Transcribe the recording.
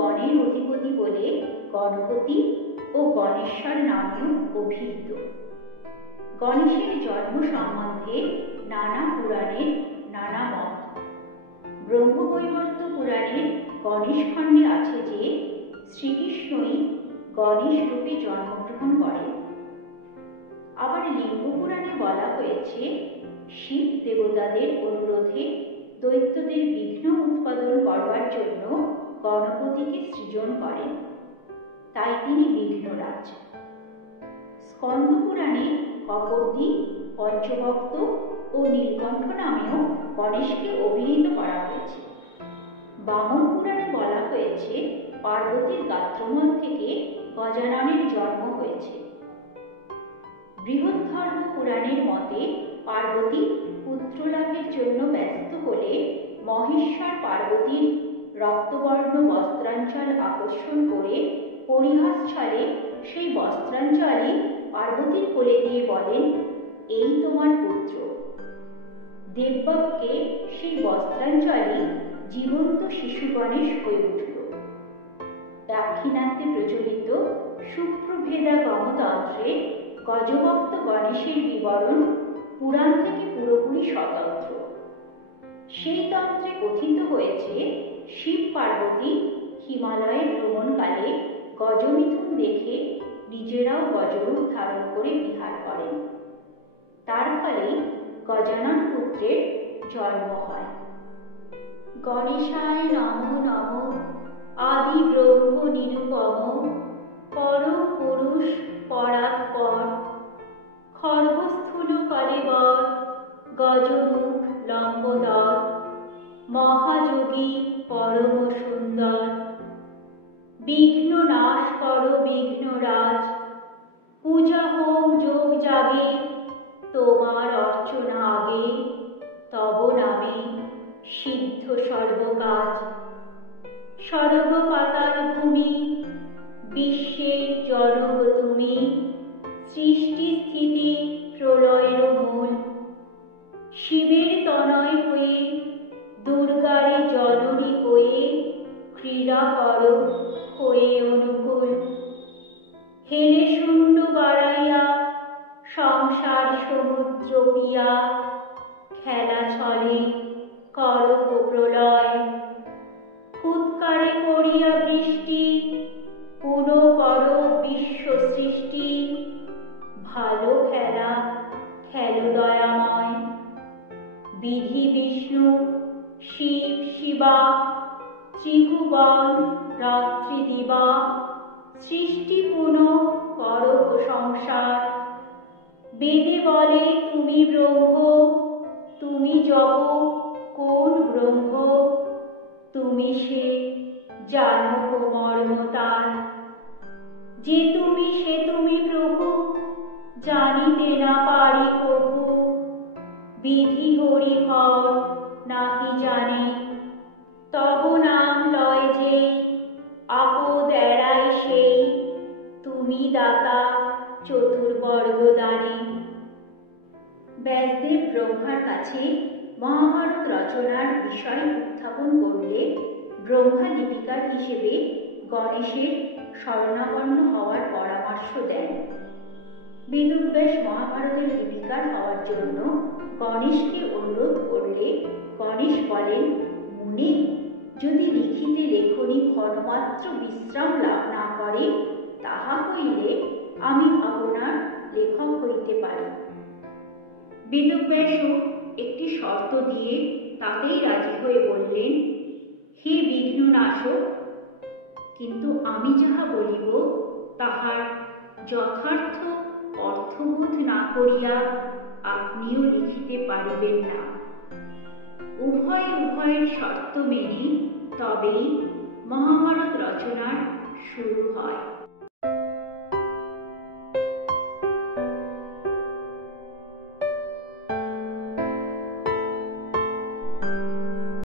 গণের অধিপতি বলে গণপতি ও গণেশ্বর নামেও অভিহিত। গণেশের জন্ম সম্বন্ধে নানা পুরাণের নানা মত। ব্রহ্মবৈবর্ত পুরাণের গণেশ খণ্ডে আছে যে শ্রীকৃষ্ণই গণেশ রূপে জন্মগ্রহণ করেন। আবার লিঙ্গ পুরাণে বলা হয়েছে শিব দেবতাদের অনুরোধে দৈত্যদের বিঘ্ন উৎপাদন করবার জন্য গণপতিকে সৃজন করেন, তাই তিনি বিঘ্নরাজ। স্কন্দ পুরাণে কপর্দি, পঞ্চভক্ত ও নীলকণ্ঠ নামেও গণেশকে অভিহিত করা হয়েছে। বামন পুরাণে বলা হয়েছে পার্বতীর গাত্রমল থেকে গজাননের জন্ম হয়েছে। বৃহদ্ধর্ম পুরাণের মতে পার্বতী পুত্রলাভের জন্য ব্যস্ত হলে মহেশ্বর পার্বতীর রক্তবর্ণ বস্ত্রাঞ্চল আকর্ষণ করে পরিহাস ছলে সেই বস্ত্রাঞ্চলই পার্বতীর কোলে দিয়ে বলেন, এই তোমার পুত্র। দেববাগকে সেই বস্ত্রাঞ্চলই জীবন্ত শিশু গণেশ হয়ে উঠল। দাক্ষিণাত্যে প্রচলিত সুপ্রভেদা গমতন্ত্রে গজভক্ত গণেশের বিবরণ পুরাণ থেকে পুরোপুরি স্বতন্ত্র। সেই তন্ত্রে কথিত হয়েছে শিব পার্বতী হিমালয়ে ভ্রমণকালে গজমিথুন দেখে নিজেরাও গজরূপ ধারণ করে বিহার করেন। তার ফলেই গজানন পুত্রের জন্ম হয়। গণেশায় নমো নমঃ আদি ব্রহ্ম নিরুপম পরম পুরুষ পরাৎপর খর্বস্থূল কলেবর গজমুখ লম্বোদর মহাযোগী পরম সুন্দর বিঘ্ন নাশ কর বিঘ্নরাজ পূজা হোম যোগ যাবে তোমার অর্চনা আগে তব নামে সিদ্ধ সর্বকাজ স্বর্গ পাতাল ভূমি বিশ্বের জনক তুমি সৃষ্টি স্থিতি প্রলয়ের মূল শিবের তনয় হয়ে দুর্গারে জননী হয়ে ক্রীড়া কর হয়ে অনুকূল হেলে শুণ্ড বাড়াইয়া সংসার সমুদ্র পিয়া খেলা ছলে করক প্রলয় ফুৎকারে করিয়া বৃষ্টি পুনঃ কর বিশ্ব সৃষ্টি ভালো খেলা খেলো দয়াময় বিধি বিষ্ণু শিব শিবা ত্রিভুবন রাত্রি দিবা সৃষ্টি পুনঃ করক সংসার বেদে বলে তুমি ব্রহ্ম তুমি জপ কোন ব্রহ্ম তুমি সে জানো মর্মতার যে তুমি সে তুমি প্রভু জানিতে না পারি প্রভু বিধি হরি হর নাহি জানে তব নাম লয় যে আপদ এড়াই সেই তুমি দাতা চতুর্বর্গ দানে। ব্যাসদেব ব্রহ্মার কাছে মহাভারত রচনার বিষয় উত্থাপন করলে ব্রহ্মা লিপিকার হিসেবে গণেশের শরণাপন্ন হওয়ার পরামর্শ দেন। বেদব্যাস মহাভারতের লিপিকার হওয়ার জন্য গণেশকে অনুরোধ করলে গণেশ বলেন, মুনে, যদি লিখিতে লেখনী ক্ষণমাত্র বিশ্রাম লাভ না করে তাহা হইলে আমি আপনার লেখক হইতে পারি। বেদব্যাসও একটি শর্ত দিয়ে তাতেই রাজি হয়ে বললেন, হে বিঘ্ননাশক, কিন্তু আমি যাহা বলিব তাহার যথার্থ অর্থবোধ না করিয়া আপনিও লিখিতে পারিবেন না। উভয়ের শর্ত মেনে তবেই মহাভারত রচনার শুরু হয়।